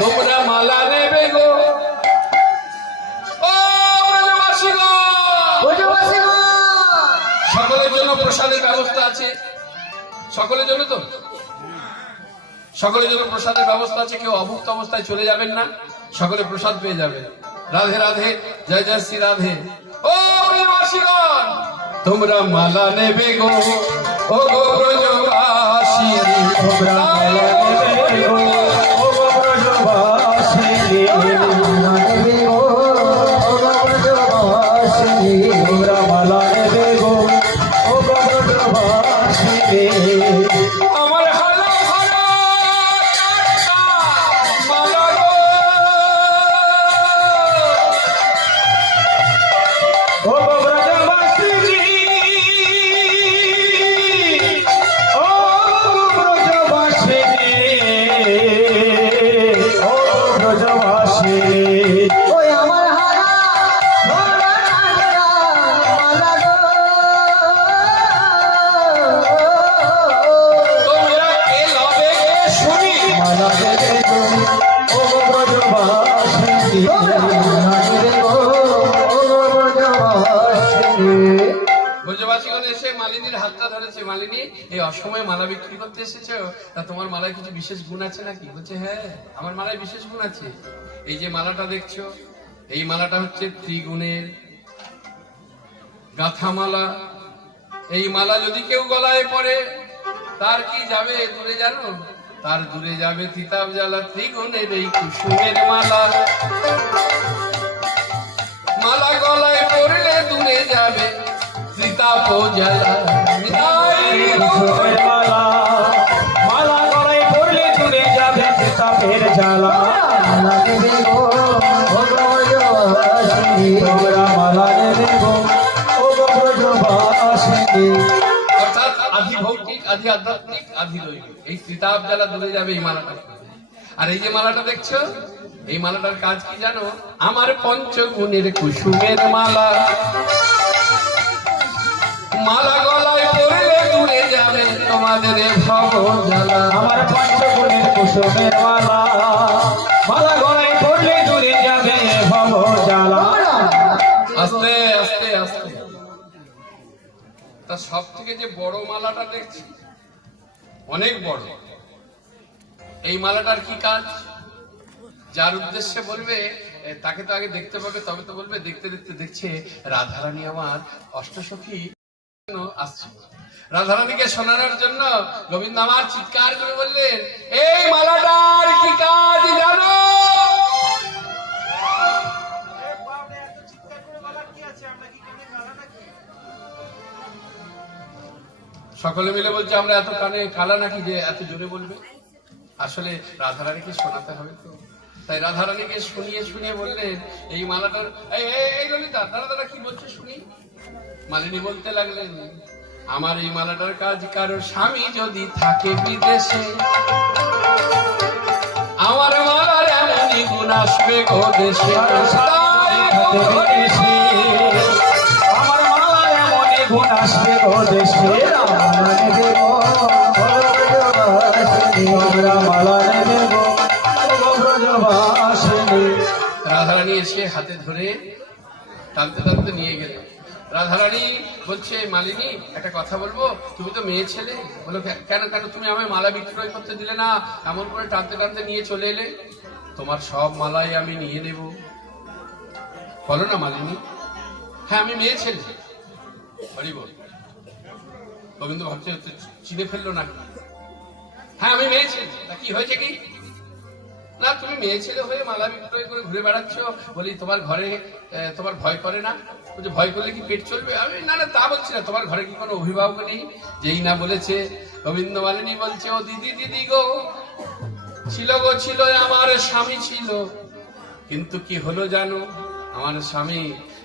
তোমরা মালা নেবে গো, ও সকলের জন্য প্রসাদের ব্যবস্থা আছে। সকলের জন্য তো, সকলের জন্য প্রসাদের ব্যবস্থা আছে। কেউ অভুক্ত অবস্থায় চলে যাবেন না, সকলে প্রসাদ পেয়ে যাবে। রাধে রাধে, জয় জয় শ্রী রাধে। ও ব্রজবাসীগণ, তোমরা মালা নেবে গো, ও গো ব্রজবাসী, তোমরা মালা নেবে গো, ও গো ব্রজবাসী, মালা নেবে গো, ও গো ব্রজবাসী, তোমরা মালা নেবে গো, ও গো ব্রজবাসী। আমার হালা হালা মালা গো, ও গো ব্রজবাসী, ও গো ব্রজবাসী, ও গো ব্রজবাসী। ওই আমার হালা হালা মালা গো, তোমরা কে লবে শুনি, মালা দেবে গো, ও গো ব্রজবাসী, মালা দেবে গো, ও গো ব্রজবাসী। ব্রজবাসীগণ এসে মালিনীর হাতটা ধরেছে। মালিনী, এই অসময়ে মালা বিক্রি করতে এসেছো, তা তোমার মালায় কিছু বিশেষ গুণ আছে নাকি? বলছে হ্যাঁ, আমার মালায় বিশেষ গুণ আছে। এই যে মালাটা দেখছো, এই মালাটা হচ্ছে ত্রিগুণের গাথা মালা। এই মালা যদি কেউ গলায় পড়ে, তার কি যাবে দূরে জানো? তার দূরে যাবে তিতাব জ্বালা। ত্রিগুণের এই কুসুমের মালা, মালা গলায় পড়লে দূরে যাবে ত্রিতাপ জ্বালা। কুসুমের মালা, মালা গলায় পড়লে দূরে যাবে ত্রিতাপের জ্বালা। মালা নেবে গো, ও গো ব্রজবাসী, তোমরা মালা নেবে গো, ও গো ব্রজবাসী। অর্থাৎ আধি ভৌতিক, আধি আধ্যাত্মিক, আধি দৈবিক, এই ত্রিতাপ জ্বালা দূরে যাবে এই মালাটা। আর এই যে মালাটা দেখছো, এই মালাটার কাজ কি জানো? আমার পঞ্চগুণের কুসুমের মালা, মালা গলায় পড়লে দূরে যাবে তোমাদের ভব জ্বালা। আমার পঞ্চগুণের কুসুমের মালা, মালা গলায় পড়লে দূরে যাবে ভব জ্বালা। আস্তে আস্তে আস্তে। তা সব থেকে যে বড় মালাটা দেখছি, অনেক বড়, এই মালাটার কি কাজ? যার উদ্দেশ্যে বলবে তাকে তো আগে দেখতে পাবে, তবে তো বলবে। দেখতে দেখতে দেখছে রাধারানী আমার অষ্টসখী আসছে। রাধারানীকে শোনানোর জন্য গোবিন্দ আমার চিৎকার করে বললেন, এই মালাটার কি কাজ জানো? সকলে মিলে বলছে আমরা এত কানে কালা নাকি যে এত জোরে বলবে? আসলে রাধারানীকে শোনাতে হবে তো, তাই রাধারানীকে শুনিয়ে শুনিয়ে বললেন এই মালাটার। এই ললিতা, দাঁড়া দাঁড়া, কি বলছে শুনি। মালিনী বলতে লাগলেন, আমার এই মালাটার কাজ, কারো স্বামী যদি থাকে বিদেশে, আমার মালার এমনই গুণ আসবে গো দেশে। আমার মালার এমনই গুণ আসবে গো দেশে। রাধারানী এসে হাতে ধরে টানতে টানতে নিয়ে গেল। রাধারানী বলছে, মালিনী একটা কথা বলবো। তুমি তো মেয়ে ছেলে। বলো কেন কেন? তুমি আমায় মালা বিক্রয় করতে দিলে না, এমন করে টানতে টানতে নিয়ে চলে এলে। তোমার সব মালাই আমি নিয়ে নেব। বলো না মালিনী। হ্যাঁ, আমি মেয়ে ছেলে। হরি বল। গোবিন্দ ভাবছে চিনে ফেললো নাকি? হ্যাঁ, আমি মেয়ে ছেলে। তা কি হয়েছে কি? না, তুমি মেয়ে ছেলে হয়ে মালা বিক্রয় করে ঘুরে বেড়াচ্ছ। বলি তোমার ঘরে তোমার ভয় করে না? বলছে ভয় করলে কি পেট চলবে? আমি না না, তা বলছি না। তোমার ঘরে কি কোনো অভিভাবক নেই? যেই না বলেছে গোবিন্দ মালিনী বলছে, ও দিদি দিদি গো, ছিল গো ছিল, আমার স্বামী ছিল, কিন্তু কি হলো জানো? আমার স্বামী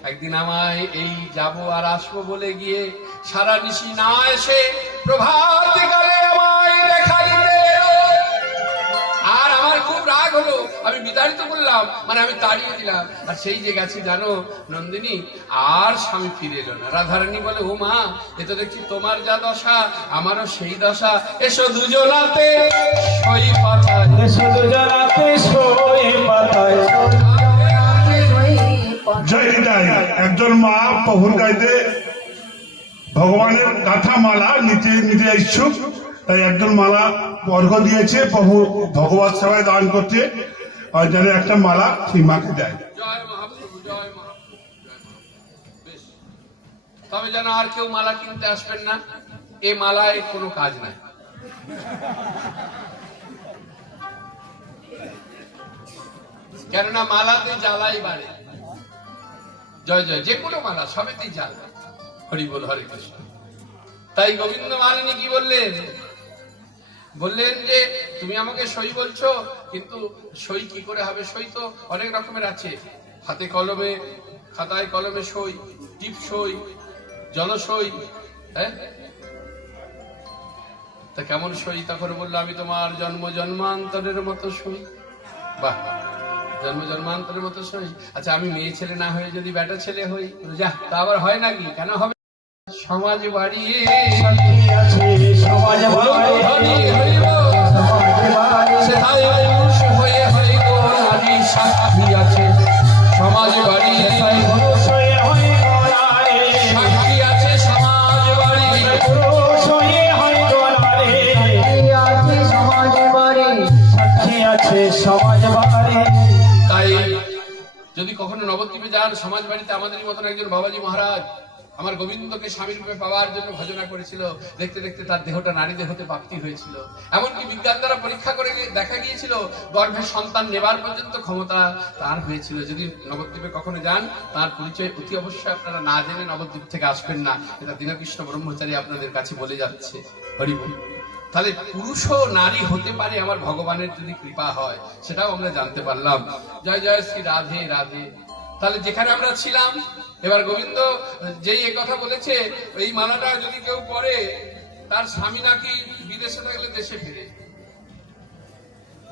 একদিন আমায় এই যাবো আর আসবো বলে গিয়ে সারা নিশি না এসে প্রভাত কালে আমায় দেখা দিতে, আর আমার খুব রাগ হলো। আমি বিতাড়িত করলাম। মানে আমি তাড়িয়ে দিলাম। আর সেই যে গেছি জানো নন্দিনী, আর স্বামী ফিরে এলো না। রাধারানী বলে, ও মা, এ তো দেখছি তোমার যা দশা আমারও সেই দশা, এসো দুজনাতে সই পাতায়, এসো দুজনাতে সই পাতায়। জয় হৃদয়। একজন মা প্রভুর গাইতে ভগবানের গাথা মালা নিতে নিতে ইচ্ছুক, তাই একজন মালা অর্ঘ্য দিয়েছে প্রভু ভগবত সেবায় দান করতে, আর যেন একটা মালা সেই মাকে দেয়। জয় মহাপ্রভু, জয় মহাপ্রভু, জয় মহাপ্রভু। বেশ, তবে যেন আর কেউ মালা কিনতে আসবেন না, এ মালায় কোনো কাজ নাই। কেননা মালাতে জ্বালাই বাড়ে। জয় জয়, যে কোনো মালা সবেতেই জ্বাল। হরি বল, হরে কৃষ্ণ। তাই গোবিন্দ মালিনী কি বললেন? বললেন যে তুমি আমাকে সই বলছো, কিন্তু সই কি করে হবে? সই তো অনেক রকমের আছে, হাতে কলমে, খাতায় কলমে সই, টিপ সই, জলসই, হ্যাঁ? তা কেমন সই? তখন বললো, আমি তোমার জন্ম জন্মান্তরের মতো সই। বাহ, জন্ম জন্মান্তরের মতো সই। আচ্ছা, আমি মেয়ে ছেলে না হয়ে যদি বেটা ছেলে হই, যা, তা আবার হয় নাকি? কেন হবে? সমাজ বাড়িয়ে সমাজ হরি হরি সেথায় পুরুষ হয়ে হয়ে গো নারী সাক্ষী আছে। সমাজ বাড়িয়ে পুরুষ হয়ে হয় গোলারে, সাক্ষী আছে সমাজ বাড়ি। পুরুষ হয়ে হয় গোলারে, সাক্ষী আছে সমাজ বাড়ি। তাই যদি কখনো নবদ্বীপে যান, সমাজ বাড়িতে আমাদেরই মতন একজন বাবাজি মহারাজ আমার গোবিন্দকে স্বামী রূপে পাওয়ার জন্য ভজনা করেছিল। দেখতে দেখতে তার দেহটা নারী দেহতে প্রাপ্তি হয়েছিল। এমনকি বিজ্ঞান দ্বারা পরীক্ষা করে দেখা গিয়েছিল গর্ভে সন্তান নেবার পর্যন্ত ক্ষমতা তার হয়েছিল। যদি নবদ্বীপে কখনো যান, তার পরিচয় অতি অবশ্যই আপনারা না জেনে নবদ্বীপ থেকে আসবেন না। এটা দীনকৃষ্ণ ব্রহ্মচারী আপনাদের কাছে বলে যাচ্ছে। হরি বল। তাহলে পুরুষ ও নারী হতে পারে আমার ভগবানের যদি কৃপা হয়, সেটাও আমরা জানতে পারলাম। জয় জয় শ্রী রাধে রাধে। তাহলে যেখানে আমরা ছিলাম, এবার গোবিন্দ যেই এ কথা বলেছে, এই মালাটা যদি কেউ পরে, তার স্বামী নাকি বিদেশে থাকলে দেশে ফিরে।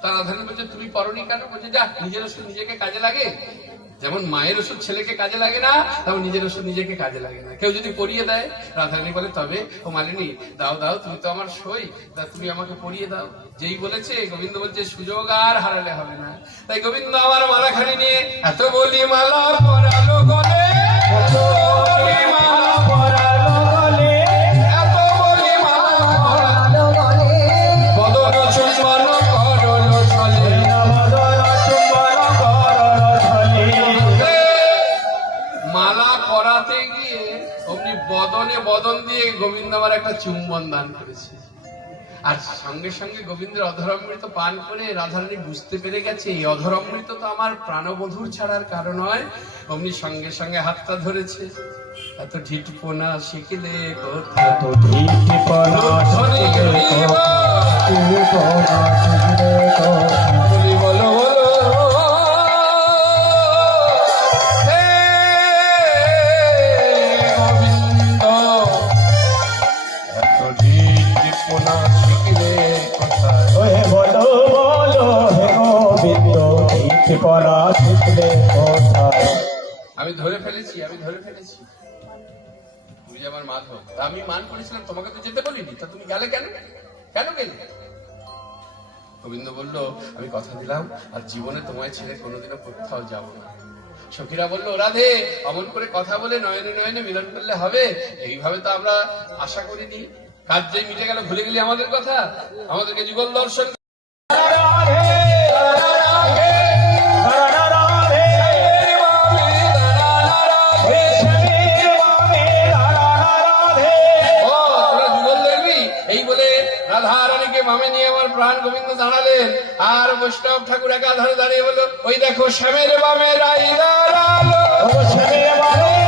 তার রাধারানী বলছে, তুমি পরনি কেন? বলছে, যা, নিজের ওষুধ নিজেকে কাজে লাগে। যেমন মায়ের ওষুধ ছেলেকে কাজে লাগে না, তেমন নিজের ওষুধ নিজেকে কাজে লাগে না। কেউ যদি পরিয়ে দেয়, রাধারানী বলে, তবে ও মালিনী, দাও দাও, তুমি তো আমার সই, তা তুমি আমাকে পরিয়ে দাও। যেই বলেছে, গোবিন্দ বলছে, সুযোগ আর হারালে হবে না। তাই গোবিন্দ আমার মালাখানি নিয়ে এত বলি মালা পরালো গলে, এত বলি মালা পরালো গলে, এত বলি মালা পরালো গলে, বদন চুম্বন করলো ছলে। মালা পরাতে গিয়ে অমনি বদনে বদন দিয়ে গোবিন্দ আমার একটা চুম্বন দান করেছে। আর সঙ্গে সঙ্গে গোবিন্দের অধরামৃত পান করে রাধারানী বুঝতে পেরে গেছে, এই অধরামৃত তো আমার প্রাণবধূর ছাড়ার কারণ নয়। অমনি সঙ্গে সঙ্গে হাতটা ধরেছে। এত ঢিঠপোনা শিখলে কোথায়, এত ঢিঠপোনা শিখলে কোথায়, বলি বলো বলো, হে গোবিন্দ, এত ঢিঠপোনা শিখলে কোথায়। ওহে বলো বলো হে গোবিন্দ, ঢিঠপোনা শিখলে কোথায়। আমি ধরে ফেলেছি, আমি ধরে ফেলেছি। তুমি যে আমার মাধব, তা আমি মান করেছিলাম, তোমাকে তো যেতে বলিনি, তা তুমি গেলে কেন? কেন গেলে? গোবিন্দ বলল, আমি কথা দিলাম আর জীবনে তোমায় ছেড়ে কোনোদিনও কোথাও যাব না। সখীরা বলল, রাধে, অমন করে কথা বলে নয়নে নয়নে মিলন করলে হবে? এইভাবে তো আমরা আশা করিনি। কাজ যে মিটে গেল, ভুলে গেলি আমাদের কথা, আমাদেরকে জীবন দর্শন। এই বলে রাধারানীকে বামে নিয়ে আমার প্রাণ গোবিন্দ দাঁড়ালেন। আর বৈষ্ণব ঠাকুর একাধারে দাঁড়িয়ে বলল, ওই দেখো শ্যামের বামে রাই দাঁড়ালো, ও শ্যামের বামে